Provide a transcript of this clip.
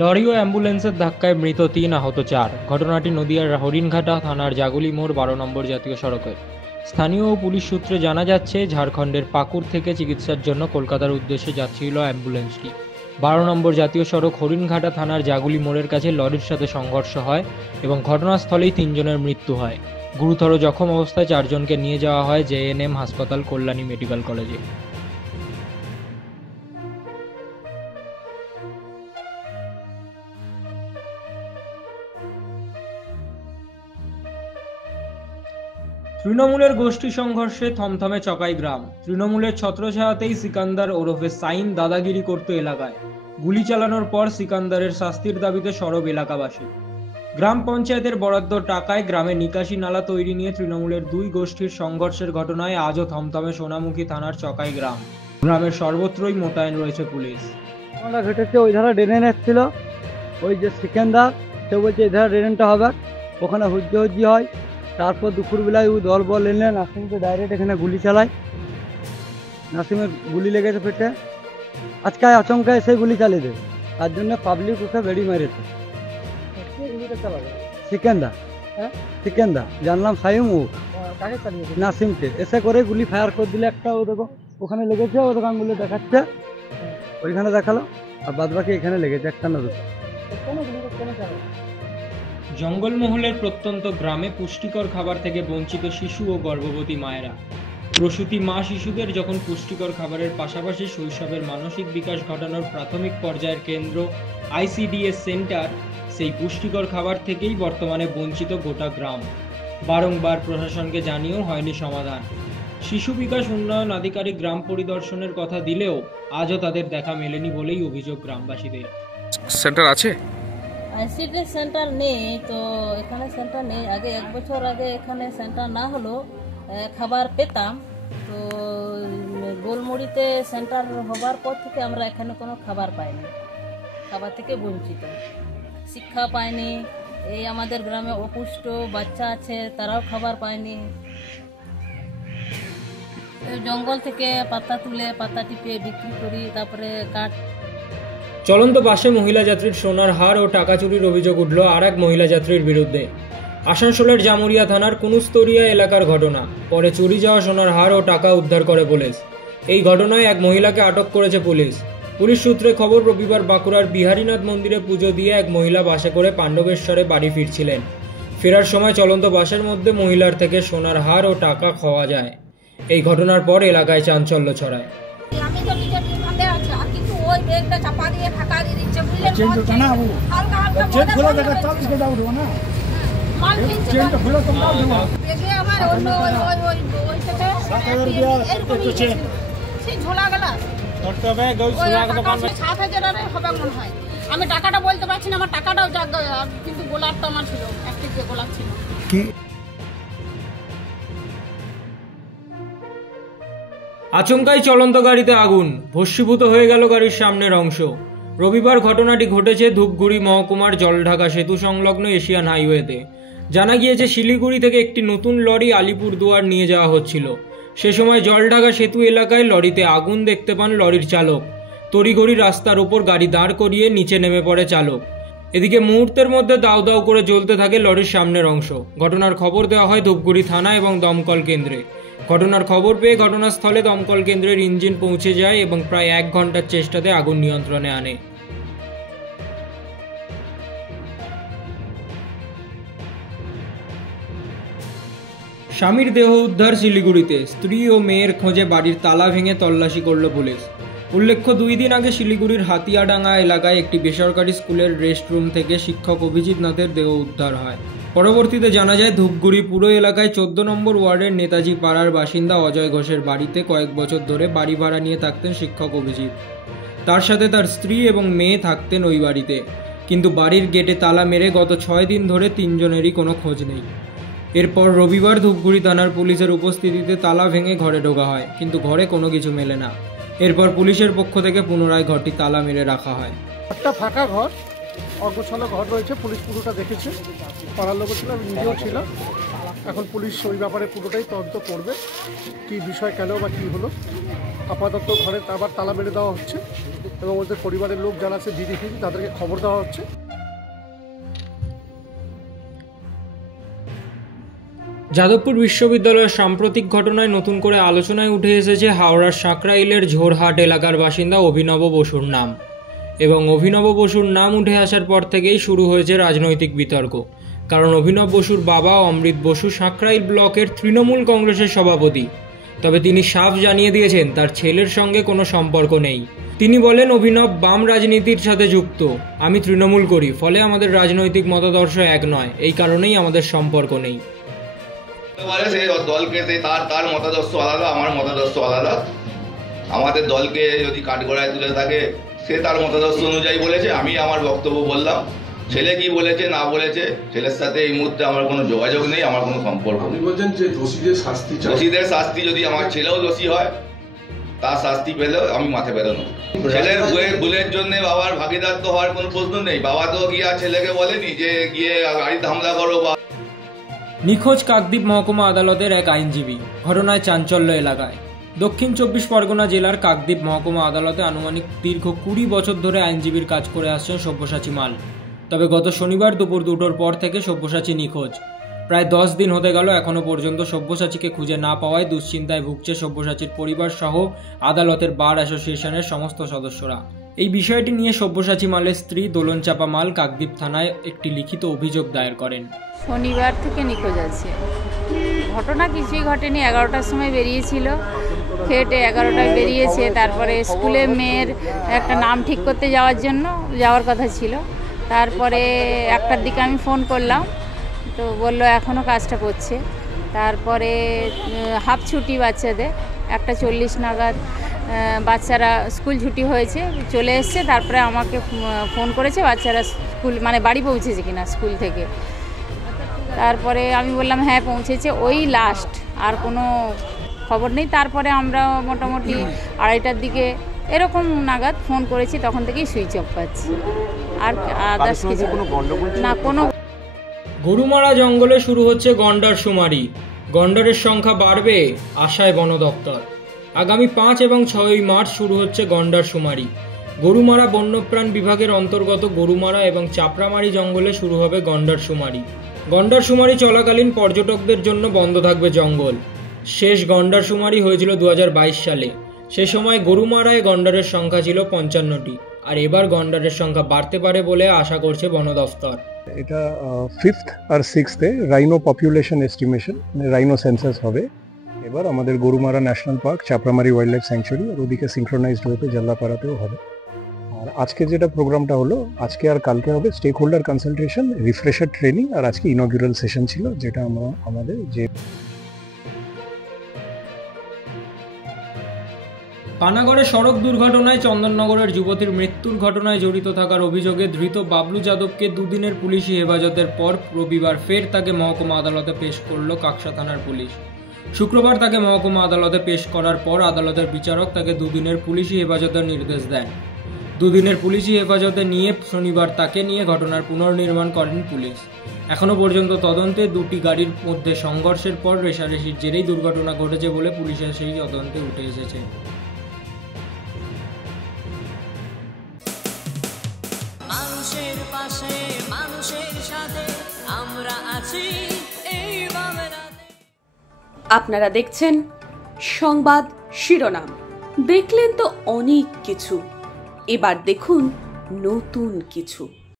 Lorry ও অ্যাম্বুলেন্সের ধাক্কায় মৃত ৩, আহত ৪। ঘটনাটি নদিয়ার হরিণঘাটা থানার জাগুলি মোড় ১২ নম্বর জাতীয় সড়কের। স্থানীয় ও পুলিশ সূত্রে জানা যাচ্ছে, ঝাড়খণ্ডের পাকুড় থেকে চিকিৎসার জন্য কলকাতার উদ্দেশ্যে যাচ্ছিল অ্যাম্বুলেন্সটি। ১২ নম্বর জাতীয় সড়ক হরিণঘাটা থানার জাগুলি মোড়ের কাছে লরির সাথে সংঘর্ষ হয় এবং ঘটনাস্থলেই ৩ জনের মৃত্যু হয়। গুরুতর জখম অবস্থায় ৪ জনকে নিয়ে যাওয়া হয় জেএনএম হাসপাতাল, কল্যাণী মেডিকেল কলেজে। তৃণমূলের গোষ্ঠী সংঘর্ষে থমথমে চকাই গ্রাম। তৃণমূলের ছত্রছায়াতেই সিকান্দার ওরফে সাইন দাদাগিরি করত এলাকায়। গুলি চালানোর পর সিকান্দারের শাস্তির দাবিতে সরব এলাকাবাসী। গ্রাম পঞ্চায়েতের বরাদ্দ টাকায় গ্রামে নিকাশি নালা তৈরি নিয়ে তৃণমূলের দুই গোষ্ঠীর সংঘর্ষের ঘটনায় আজও থমথমে সোনামুখী থানার চকাই গ্রাম। গ্রামের সর্বত্রই মোতায়েন রয়েছে পুলিশ। ঘটেছে ওই ধারা ড্রেন এসেছিল, ওই যে সিকান্দার সে বলছে এই ধারা ড্রেনটা হবে, ওখানে হুজ্জি হয়। তারপর দুপুরবেলায় ওই দল বল এনে নাসিমকে ডাইরেক্ট এখানে গুলি চালায়। নাসিমের গুলি লেগেছে পেটে, আজকায় আচমকায় এসে গুলি চালিয়ে দেবে, তার জন্য পাবলিক ওকে বেড়ি মেরেছে। সিকান্দার জানলাম সাইম, ও নাসিমকে এসে করে গুলি ফায়ার করে দিলে একটা, ও দেখো ওখানে লেগেছে, ও দোকান গুলি দেখাচ্ছে, ওইখানে দেখালো, আর বাদ বাকি এখানে লেগেছে একটা না দুটো। জঙ্গলমহলের প্রত্যন্ত গ্রামে পুষ্টিকর খাবার থেকে বঞ্চিত শিশু ও গর্ভবতী মায়েরা। প্রসূতি মা শিশুদের যখন পুষ্টিকর খাবারের পাশাপাশি শৈশবের মানসিক বিকাশ ঘটানোর প্রাথমিক পর্যায়ের কেন্দ্র আইসিডিএস সেন্টার, সেই পুষ্টিকর খাবার থেকেই বর্তমানে বঞ্চিত গোটা গ্রাম। বারংবার প্রশাসনকে জানিয়েও হয়নি সমাধান। শিশু বিকাশ উন্নয়ন আধিকারিক গ্রাম পরিদর্শনের কথা দিলেও আজও তাদের দেখা মেলেনি বলেই অভিযোগ গ্রামবাসীদের। সেন্টার আছে? আইসিডিএস সেন্টার নেই তো, এখানে সেন্টার নেই। আগে 1 বছর আগে এখানে সেন্টার না হলো খাবার পেতাম, তো গোলমুড়িতে সেন্টার হবার পর থেকে আমরা এখানে কোনো খাবার পাইনি, খাবার থেকে বঞ্চিত। শিক্ষা পাইনি, এই আমাদের গ্রামে অপুষ্ট বাচ্চা আছে, তারাও খাবার পায়নি। জঙ্গল থেকে পাতা তুলে পাতা টিপে বিক্রি করি, তারপরে কাঠ। চলন্ত বাসে মহিলা যাত্রীর সোনার হার ও টাকা চুরির অভিযোগ উঠল আর এক মহিলা যাত্রীর বিরুদ্ধে। আসানসোলের জামুরিয়া থানার কুনুস্তরিয়া এলাকার ঘটনা। পরে চুরি যাওয়া সোনার হার ও টাকা উদ্ধার করে পুলিশ। এই ঘটনায় এক মহিলাকে আটক করেছে পুলিশ। পুলিশ সূত্রে খবর, রবিবার বাঁকুড়ার বিহারীনাথ মন্দিরে পুজো দিয়ে এক মহিলা বাসে করে পাণ্ডবেশ্বরে বাড়ি ফিরছিলেন। ফেরার সময় চলন্ত বাসের মধ্যে মহিলার থেকে সোনার হার ও টাকা খোয়া যায়। এই ঘটনার পর এলাকায় চাঞ্চল্য ছড়ায়। আমি টাকাটা বলতে পারছি না, আমার টাকাটাও কিন্তু গোলাপটা আমার ছিল, একটি গোলাপ ছিল। আচমকাই চলন্ত গাড়িতে আগুন, ভস্মীভূত হয়ে গেল গাড়ির সামনের অংশ। রবিবার ঘটনাটি ঘটেছে ধূপগুড়ি মহকুমার জলঢাকা সেতু সংলগ্ন এশিয়ান হাইওয়েতে। জানা গিয়েছে, শিলিগুড়ি থেকে একটি নতুন লরি আলিপুরদুয়ার নিয়ে যাওয়া হচ্ছিল। সে সময় জলঢাকা সেতু এলাকায় লরিতে আগুন দেখতে পান লরির চালক। তড়িঘড়ি রাস্তার উপর গাড়ি দাঁড় করিয়ে নিচে নেমে পড়ে চালক। এদিকে মুহূর্তের মধ্যে দাউ দাউ করে জ্বলতে থাকে লরির সামনের অংশ। ঘটনার খবর দেওয়া হয় ধূপগুড়ি থানা এবং দমকল কেন্দ্রে। ঘটনার খবর পেয়ে ঘটনাস্থলে দমকল কেন্দ্রের ইঞ্জিন পৌঁছে যায় এবং প্রায় 1 ঘন্টার চেষ্টাতে আগুন নিয়ন্ত্রণে আনে। স্বামীর দেহ উদ্ধার শিলিগুড়িতে। স্ত্রী ও মেয়ের খোঁজে বাড়ির তালা ভেঙে তল্লাশি করল পুলিশ। উল্লেখ্য, 2 দিন আগে শিলিগুড়ির হাতিয়াডাঙ্গা এলাকায় একটি বেসরকারি স্কুলের রেস্টরুম থেকে শিক্ষক অভিজিৎ নাথের দেহ উদ্ধার হয়। পরবর্তীতে জানা যায়, ধূপগুড়ি পুরো এলাকায় 14 নম্বর ওয়ার্ডের নেতাজি পাড়ার বাসিন্দা অজয় ঘোষের বাড়িতে কয়েক বছর ধরে বাড়ি ভাড়া নিয়ে থাকতেন শিক্ষক অভিজিৎ। তার সাথে তার স্ত্রী এবং মেয়ে থাকতেন ওই বাড়িতে। কিন্তু বাড়ির গেটে তালা মেরে গত 6 দিন ধরে 3 জনেরই কোনো খোঁজ নেই। এরপর রবিবার ধূপগুড়ি থানার পুলিশের উপস্থিতিতে তালা ভেঙে ঘরে ঢোকা হয়, কিন্তু ঘরে কোনো কিছু মেলে না। এরপর পুলিশের পক্ষ থেকে পুনরায় ঘরটি তালা মেরে রাখা হয়। একটা ফাঁকা ঘর, অগোছালো ঘর রয়েছে। পুলিশ পুরোটা দেখেছে, পাড়ার লোক ছিল, আমি নিজেও ছিলাম। এখন পুলিশ ওই ব্যাপারে পুরোটাই তদন্ত করবে, কি বিষয় কেন বা কী হলো। আপাতত ঘরের আবার তালা মেরে দেওয়া হচ্ছে এবং ওদের পরিবারের লোক যারা আছে দিদি ফিদি তাদেরকে খবর দেওয়া হচ্ছে। যাদবপুর বিশ্ববিদ্যালয়ের সাম্প্রতিক ঘটনায় নতুন করে আলোচনায় উঠে এসেছে হাওড়ার সাঁকরাইলের ঝোরহাট এলাকার বাসিন্দা অভিনব বসুর নাম, এবং অভিনব বসুর নাম উঠে আসার পর থেকেই শুরু হয়েছে রাজনৈতিক বিতর্ক। কারণ অভিনব বসুর বাবা অমৃত বসু সাঁকরাইল ব্লকের তৃণমূল কংগ্রেসের সভাপতি, তবে তিনি সাফ জানিয়ে দিয়েছেন তার ছেলের সঙ্গে কোনো সম্পর্ক নেই। তিনি বলেন, অভিনব বাম রাজনীতির সাথে যুক্ত, আমি তৃণমূল করি, ফলে আমাদের রাজনৈতিক মতাদর্শ এক নয়, এই কারণেই আমাদের সম্পর্ক নেই। সে দলকে তার মতাদর্শ আলাদা, আমার মতাদর্শ আলাদা। আমাদের দলকে যদি কাঠগড়ায় তুলে থাকে সে তার মতাদর্শ অনুযায়ী বলেছে, আমি আমার বক্তব্য বললাম। ছেলে কি বলেছে না বলেছে ছেলের সাথে এই মুহূর্তে আমার কোনো যোগাযোগ নেই, আমার কোনো সম্পর্ক নেই। বলছেন যে দোষীদের শাস্তি যদি আমার ছেলেও দোষী হয় তার শাস্তি পেলেও আমি মাঠে বেরোনো। ছেলের ভুলের জন্য বাবার ভাগিদার তো হওয়ার কোনো প্রশ্ন নেই। বাবা তো গিয়ে ছেলেকে বলেনি যে গিয়ে গাড়িতে হামলা করো। নিখোঁজ কাকদ্বীপ মহকুমা আদালতের এক আইনজীবী, ঘটনায় চাঞ্চল্য এলাকায়। দক্ষিণ 24 পরগনা জেলার কাকদ্বীপ মহকুমা আদালতে আনুমানিক দীর্ঘ 20 বছর ধরে আইনজীবীর কাজ করে আসছেন সব্যসাচী মাল। তবে গত শনিবার দুপুর 2টোর পর থেকে সব্যসাচী নিখোঁজ। প্রায় 10 দিন হতে গেল, এখনও পর্যন্ত সব্যসাচীকে খুঁজে না পাওয়ায় দুশ্চিন্তায় ভুগছে সব্যসাচীর পরিবার সহ আদালতের বার অ্যাসোসিয়েশনের সমস্ত সদস্যরা। এই বিষয়টি নিয়ে সব্যসাচী মালের স্ত্রী দোলনচাপা মাল কাকদ্বীপ থানায় একটি লিখিত অভিযোগ দায়ের করেন। শনিবার থেকে নিখোঁজ আছে। ঘটনা কিছুই ঘটেনি। 11টার সময় বেরিয়েছিল, খেটে 11টায় বেরিয়েছে। তারপরে স্কুলে মেয়ের একটা নাম ঠিক করতে যাওয়ার কথা ছিল। তারপরে 1টার দিকে আমি ফোন করলাম, তো বললো এখনও কাজটা করছে। তারপরে হাফ ছুটি বাচ্চাদের 1:40 নাগাদ বাচ্চারা স্কুল ছুটি হয়েছে, চলে এসছে। তারপরে আমাকে ফোন করেছে বাচ্চারা স্কুল মানে বাড়ি পৌঁছেছে কিনা স্কুল থেকে। তারপরে আমি বললাম হ্যাঁ পৌঁছেছে, ওই লাস্ট, আর কোনো খবর নেই। তারপরে আমরা মোটামুটি 2:30টার দিকে এরকম নাগাদ ফোন করেছি, তখন থেকেই সুইচ অফ পাচ্ছি। আর আদার্স কিছু না। কোনো গরুমারা জঙ্গলে শুরু হচ্ছে গন্ডার শুমারি। গন্ডারের সংখ্যা বাড়বে আশায় বন দপ্তর। আগামী 5 এবং 6 মার্চ শুরু হচ্ছে গন্ডার শুমারি। গরুমারা বন্যপ্রাণ বিভাগের অন্তর্গত গরুমারা এবং চাপড়ামারি জঙ্গলে শুরু হবে গন্ডার শুমারি। গন্ডার শুমারি চলাকালীন পর্যটকদের জন্য বন্ধ থাকবে জঙ্গল। শেষ গন্ডার শুমারি হয়েছিল 2022 সালে। সে সময় গরুমারায় গন্ডারের সংখ্যা ছিল 55টি, আর এবার গন্ডারের সংখ্যা বাড়তে পারে বলে আশা করছে বন দফতর। এটা 5th আর 6th rhino population estimation, rhino census হবে এবার আমাদের Gorumara national park, Chapramari wildlife sanctuary, আর ওদিকে সিনক্রোনাইজড হতে জল্লাপাড়াতেও হবে। আর আজকে যেটা প্রোগ্রামটা হলো, আজকে আর কালকে হবে stakeholder consultation, refresher training, আর আজকে ইনঅগ্রাল সেশন ছিল, যেটা আমাদের যে পানাগড়ে সড়ক দুর্ঘটনায় চন্দননগরের যুবতীর মৃত্যুর ঘটনায় জড়িত থাকার অভিযোগে ধৃত বাবলু যাদবকে 2 দিনের পুলিশি হেফাজতের পর রবিবার ফের তাকে মহকুমা আদালতে পেশ করল কাকসা থানার পুলিশ। শুক্রবার তাকে মহকুমা আদালতে পেশ করার পর আদালতের বিচারক তাকে 2 দিনের পুলিশি হেফাজতের নির্দেশ দেন। 2 দিনের পুলিশি হেফাজতে নিয়ে শনিবার তাকে নিয়ে ঘটনার পুনর্নির্মাণ করেন পুলিশ। এখনও পর্যন্ত তদন্তে 2টি গাড়ির মধ্যে সংঘর্ষের পর রেষারেষির জেরেই দুর্ঘটনা ঘটেছে বলে পুলিশের সেই তদন্তে উঠে এসেছে। মানুষের পাশে, মানুষের সাথে আমরা আছি এই বাংলাতে। আপনারা দেখছেন সংবাদ শিরোনাম। দেখলেন তো অনেক কিছু, এবার দেখুন নতুন কিছু।